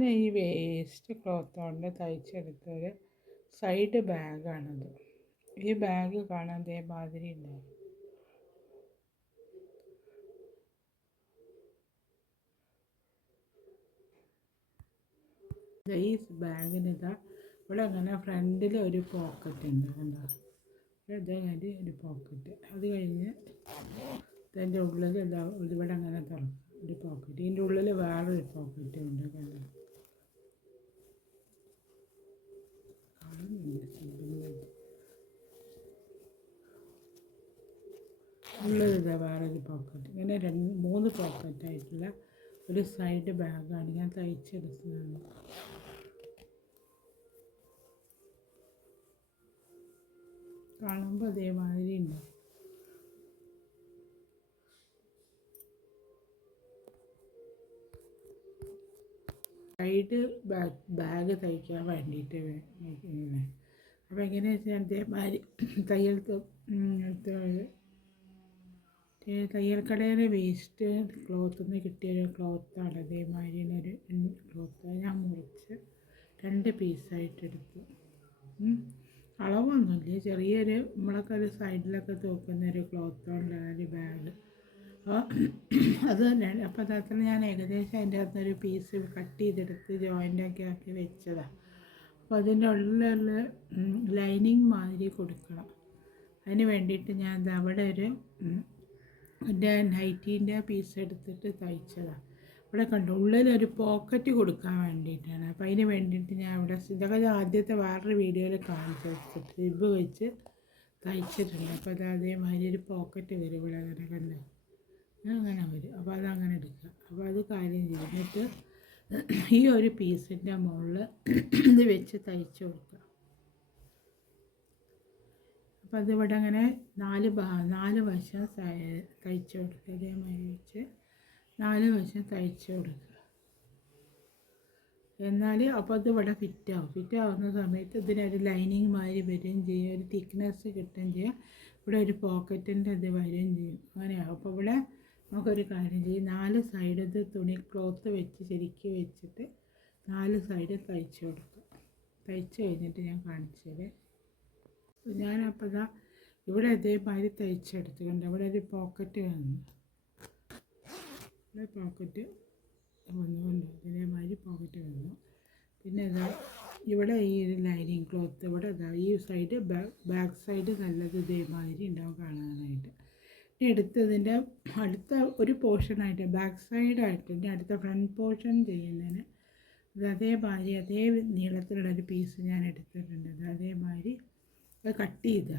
ഞാൻ ഈ waste cloth കൊണ്ട് തയ്ച്ചെടുത്തൊരു സൈഡ് ബാഗാണത്. ഈ ബാഗ് കാണാൻ അതേമാതിരി ഉണ്ടാവും. ഈ ബാഗിനിതാ ഇവിടെ അങ്ങനെ ഫ്രണ്ടിൽ ഒരു പോക്കറ്റ് ഉണ്ട്, കണ്ടോ? ഇതേമാതിരി ഒരു പോക്കറ്റ്. അത് കഴിഞ്ഞ് ഇതിൻ്റെ ഉള്ളിൽ ഇവിടെ അങ്ങനെ തുറക്കും ഒരു പോക്കറ്റ്. ഇതിൻ്റെ ഉള്ളിൽ വേറൊരു പോക്കറ്റ് ഉണ്ട്, കണ്ടോ? ഉള്ളിലിതാ വേറൊരു പോക്കറ്റ്. ഇങ്ങനെ 3 പോക്കറ്റായിട്ടുള്ള ഒരു സൈഡ് ബാഗാണ് ഞാൻ തയ്ച്ചെടുത്തതാണ്. കാണുമ്പോൾ അതേമാതിരി ഉണ്ട്. സൈഡ് ബാഗ് തയ്ക്കാൻ വേണ്ടിയിട്ട് ഇങ്ങനെ. അപ്പോൾ എങ്ങനെയാ വെച്ചാൽ അതേമാതിരി തയ്യൽ കടയിലെ വേസ്റ്റ് ക്ലോത്തിൽ നിന്ന് കിട്ടിയൊരു ക്ലോത്താണ്. അതേമാതിരി ഒരു ക്ലോത്ത് ഞാൻ മുറിച്ച് 2 പീസായിട്ട് എടുത്തു. അളവൊന്നുമില്ല, ചെറിയൊരു നമ്മളൊക്കെ ഒരു സൈഡിലൊക്കെ തൂക്കുന്നൊരു ക്ലോത്തുള്ള ഒരു ബാഗ്. അപ്പോൾ അത് തന്നെ. അപ്പോൾ അതിനകത്ത് ഞാൻ ഏകദേശം അതിൻ്റെ അകത്തൊരു പീസ് കട്ട് ചെയ്തെടുത്ത് ജോയിൻ്റൊക്കെ ആക്കി വെച്ചതാണ്. അപ്പോൾ അതിൻ്റെ ഉള്ളിലുള്ള ലൈനിങ് മാതിരി കൊടുക്കണം. അതിന് വേണ്ടിയിട്ട് ഞാൻ അവിടെ ഒരു എൻ്റെ നൈറ്റീൻ്റെ പീസ് എടുത്തിട്ട് തയ്ച്ചതാണ്. ഇവിടെ കണ്ടു ഉള്ളിലൊരു പോക്കറ്റ് കൊടുക്കാൻ വേണ്ടിയിട്ടാണ്. അപ്പോൾ അതിന് വേണ്ടിയിട്ട് ഞാൻ ഇവിടെ ഇതൊക്കെ ആദ്യത്തെ വേറൊരു വീഡിയോയിൽ കാണിച്ചു സിബ് വെച്ച് തയ്ച്ചിട്ടുണ്ട്. അപ്പോൾ അത് അതേമാതിരി ഒരു പോക്കറ്റ് വരും ഇവിടെ, അങ്ങനെ കണ്ടു അങ്ങനെ വരും. അപ്പോൾ അതങ്ങനെ എടുക്കുക. അപ്പോൾ അത് കാര്യം ചെയ്തിട്ട് ഈ ഒരു പീസിൻ്റെ മുകളിൽ ഇത് വെച്ച് തയ്ച്ച് കൊടുക്കുക. അപ്പോൾ അതിവിടെ അങ്ങനെ 4 വശം തയ്ച്ച് കൊടുക്കുക. ഇതേമാതിരി വെച്ച് 4 വശം തയ്ച്ച് കൊടുക്കുക. എന്നാൽ അപ്പോൾ അത് ഇവിടെ ഫിറ്റാവുന്ന സമയത്ത് ഇതിനൊരു ലൈനിങ് മാതിരി വരികയും ചെയ്യും, ഒരു തിക്നെസ് കിട്ടുകയും ചെയ്യും. ഇവിടെ ഒരു പോക്കറ്റിൻ്റെ ഇത് വരികയും ചെയ്യും. അങ്ങനെയാവും. അപ്പോൾ ഇവിടെ നമുക്കൊരു കാര്യം ചെയ്യും, 4 സൈഡ് ഇത് തുണി ക്ലോത്ത് വെച്ച് ശരിക്കും വെച്ചിട്ട് 4 സൈഡ് തയ്ച്ച് കൊടുക്കുക. തയ്ച്ച് കഴിഞ്ഞിട്ട് ഞാൻ കാണിച്ചു തരാം. ഞാനപ്പോൾ ഇതാ ഇവിടെ ഇതേമാതിരി തയ്ച്ചെടുത്തുകൊണ്ട് ഇവിടെ ഒരു പോക്കറ്റ് വന്നു. ഇവിടെ പോക്കറ്റ് വന്നുകൊണ്ട് ഇതേമാതിരി പോക്കറ്റ് വന്നു. പിന്നെ ഇതാ ഇവിടെ ഈ ഒരു ലൈനിങ് ക്ലോത്ത് ഇവിടെ ഇതാ ഈ സൈഡ് ബാക്ക് സൈഡ് നല്ലത് ഇതേമാതിരി ഉണ്ടാവും കാണാനായിട്ട്. ഇനി അടുത്തതിൻ്റെ അടുത്ത ഒരു പോർഷനായിട്ട് ബാക്ക് സൈഡായിട്ട് ഇനി അടുത്ത ഫ്രണ്ട് പോർഷൻ ചെയ്യുന്നതിന് ഇത് അതേമാതിരി അതേ നീളത്തിലുള്ളൊരു പീസ് ഞാൻ എടുത്തിട്ടുണ്ട്. ഇത് അതേമാതിരി അത് കട്ട് ചെയ്ത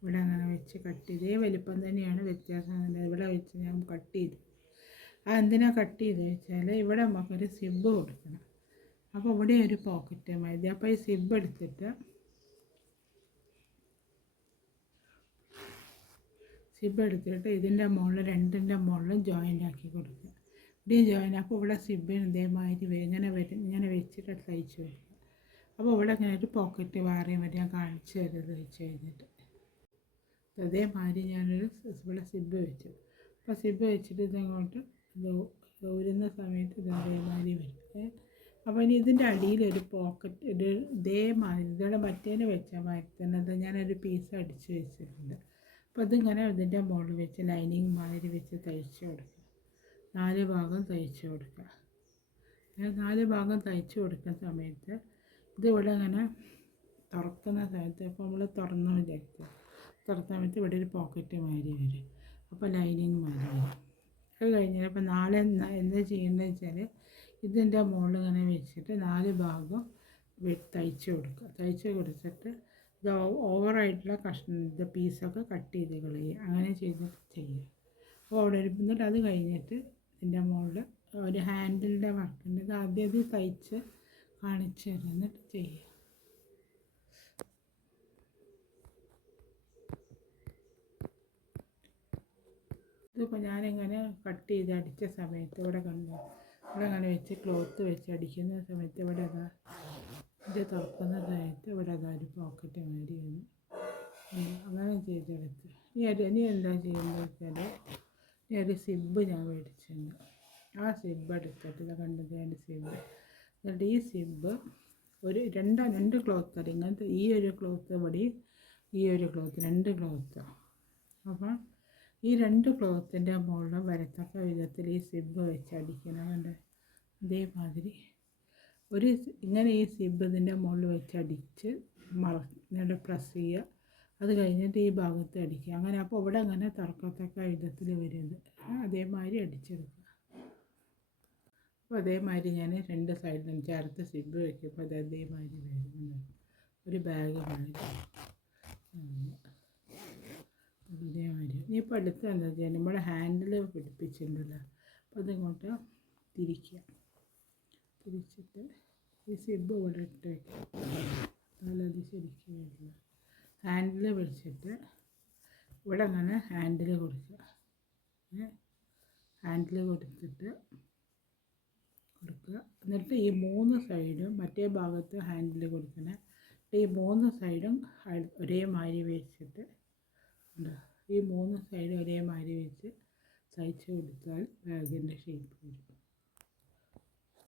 ഇവിടെ അങ്ങനെ വെച്ച് കട്ട് ചെയ്ത് ഇതേ വലിപ്പം തന്നെയാണ്, വ്യത്യാസം. ഇവിടെ വെച്ച് ഞാൻ കട്ട് ചെയ്തു. അതെന്തിനാണ് കട്ട് ചെയ്തത് വെച്ചാൽ ഇവിടെ നമുക്കൊരു സിബ് കൊടുക്കണം. അപ്പോൾ ഇവിടെ ഒരു പോക്കറ്റ് മതി. അപ്പോൾ ഈ സിബ് എടുത്തിട്ട് ഇതിൻ്റെ മുകളിൽ 2ൻ്റെ മുകളിലും ജോയിൻ്റ് ആക്കി കൊടുക്കുക. ഇവിടെ ജോയിൻ. അപ്പോൾ ഇവിടെ സിബിന് ഇതേമാതിരി ഇങ്ങനെ വെച്ചിട്ട് തയ്ച്ച് വയ്ക്കുക. അപ്പോൾ ഇവിടെ ഇങ്ങനെ ഒരു പോക്കറ്റ് വേറെയും വരെ ഞാൻ കാണിച്ചു തരുന്നത് തയ്ച്ച് കഴിഞ്ഞിട്ട്. അതേമാതിരി ഞാനൊരു ഇവിടെ സിബ് വെച്ചു. അപ്പോൾ സിബ് വെച്ചിട്ട് ഇതങ്ങോട്ട് ഊരുന്ന സമയത്ത് ഇത് അതേമാതിരി വരും. അപ്പോൾ ഇനി ഇതിൻ്റെ അടിയിലൊരു പോക്കറ്റ് ഇതേമാതിരി ഇതോടെ മറ്റേനെ വെച്ചാൽ മാതിരി തന്നെ അത് ഞാനൊരു പീസ് അടിച്ച് വെച്ചിട്ടുണ്ട്. അപ്പോൾ ഇതിങ്ങനെ ഇതിൻ്റെ മുകളിൽ വെച്ച് ലൈനിങ് മാതിരി വെച്ച് തയ്ച്ച് കൊടുക്കുക. 4 ഭാഗം തയ്ച്ച് കൊടുക്കുക. 4 ഭാഗം തയ്ച്ച് കൊടുക്കുന്ന സമയത്ത് ഇതിവിടെ ഇങ്ങനെ തുറക്കുന്ന സമയത്ത് ഇപ്പോൾ നമ്മൾ തുറന്ന് വിചാരിക്കുക, തുറന്ന സമയത്ത് ഇവിടെ ഒരു പോക്കറ്റ് മാതിരി വരും. അപ്പോൾ ലൈനിങ് മാതിരി വരും. അത് കഴിഞ്ഞാൽ ഇപ്പോൾ നാളെ എന്താ ചെയ്യേണ്ടതെന്ന് വെച്ചാൽ ഇതിൻ്റെ മുകളിൽ ഇങ്ങനെ വെച്ചിട്ട് 4 ഭാഗം തയ്ച്ച് കൊടുക്കുക. തയ്ച്ച് കൊടുത്തിട്ട് ഇത് ഓവറായിട്ടുള്ള ഇത് പീസൊക്കെ കട്ട് ചെയ്ത് കളയുക. അങ്ങനെ ചെയ്യുക. അപ്പോൾ അവിടെ എന്നിട്ട് അത് കഴിഞ്ഞിട്ട് ഇതിൻ്റെ മുകളിൽ ഒരു ഹാൻഡിലിൻ്റെ വർക്കുണ്ട്. ഇത് ആദ്യം അത് തയ്ച്ച് കാണിച്ച് തരാം, എന്നിട്ട് ചെയ്യുക. ഇതിപ്പോൾ ഞാനിങ്ങനെ കട്ട് ചെയ്ത് അടിച്ച സമയത്ത് ഇവിടെ കണ്ടു ഇവിടെ അങ്ങനെ വെച്ച് ക്ലോത്ത് വെച്ച് അടിക്കുന്ന സമയത്ത് ഇവിടെ ഇത് തുറക്കുന്ന സമയത്ത് ഇവിടെ ഒരു പോക്കറ്റ് മാതിരി വന്നു. അങ്ങനെ ചെയ്തെടുത്ത് ഇനി എന്താ ചെയ്യുന്നത് വെച്ചാൽ ഒരു സിബ് ഞാൻ മേടിച്ചിട്ടുണ്ട്. ആ സിബ് എടുത്തിട്ട് കണ്ടത് സിബ് എന്നിട്ട് ഈ സിബ് ഒരു രണ്ട് ക്ലോത്ത് അടി ഇങ്ങനത്തെ ഈ ഒരു ക്ലോത്ത് ഇവിടെ ഈ ഒരു ക്ലോത്ത് 2 ക്ലോത്ത്. അപ്പം ഈ 2 ക്ലോത്തിൻ്റെ മുകളിൽ വരത്തക്ക വിധത്തിൽ ഈ സിബ് വെച്ച് അടിക്കണം. കണ്ട് ഇതേമാതിരി ഇങ്ങനെ ഈ സിബ് ഇതിൻ്റെ മുകളിൽ വെച്ച് അടിച്ച് എന്നിട്ട് പ്രസ് ചെയ്യുക. അത് കഴിഞ്ഞിട്ട് ഈ ഭാഗത്ത് അടിക്കുക. അങ്ങനെ അപ്പോൾ ഇവിടെ അങ്ങനെ തുറക്കത്തക്ക വിധത്തിൽ വരുന്നത് അതേമാതിരി അടിച്ചെടുക്കുക. അപ്പോൾ അതേമാതിരി ഞാൻ 2 സൈഡിലും ചേർത്ത് സിബ് വയ്ക്കുമ്പോൾ അത് അതേമാതിരി വരുന്നുണ്ട്. ഒരു ബാഗ് മാതിരി ഇതേമാതിരി. ഇനിയിപ്പോൾ അടുത്ത് എന്താ ചെയ്യുക, നമ്മുടെ ഹാൻഡിൽ പിടിപ്പിച്ചിട്ടുണ്ടല്ലോ, അപ്പോൾ അതിങ്ങോട്ട് തിരിക്കുക. തിരിച്ചിട്ട് ഈ സിബ് ഇവിടെ ഇട്ട് വയ്ക്കുക. എന്നാലത് ശരിക്കും വരില്ല. ഹാൻഡിൽ പിടിച്ചിട്ട് ഇവിടെ അങ്ങനെ ഹാൻഡിൽ കൊടുക്കുക. ഹാൻഡിൽ കൊടുക്കുക. എന്നിട്ട് ഈ 3 സൈഡും മറ്റേ ഭാഗത്ത് ഹാൻഡിൽ കൊടുക്കണം. ഈ 3 സൈഡും ഒരേമാതിരി വെച്ചിട്ട് ഈ 3 സൈഡും ഒരേമാതിരി വെച്ച് തയ്ച്ച് കൊടുത്താൽ ബാഗിൻ്റെ ഷേപ്പ് വരും.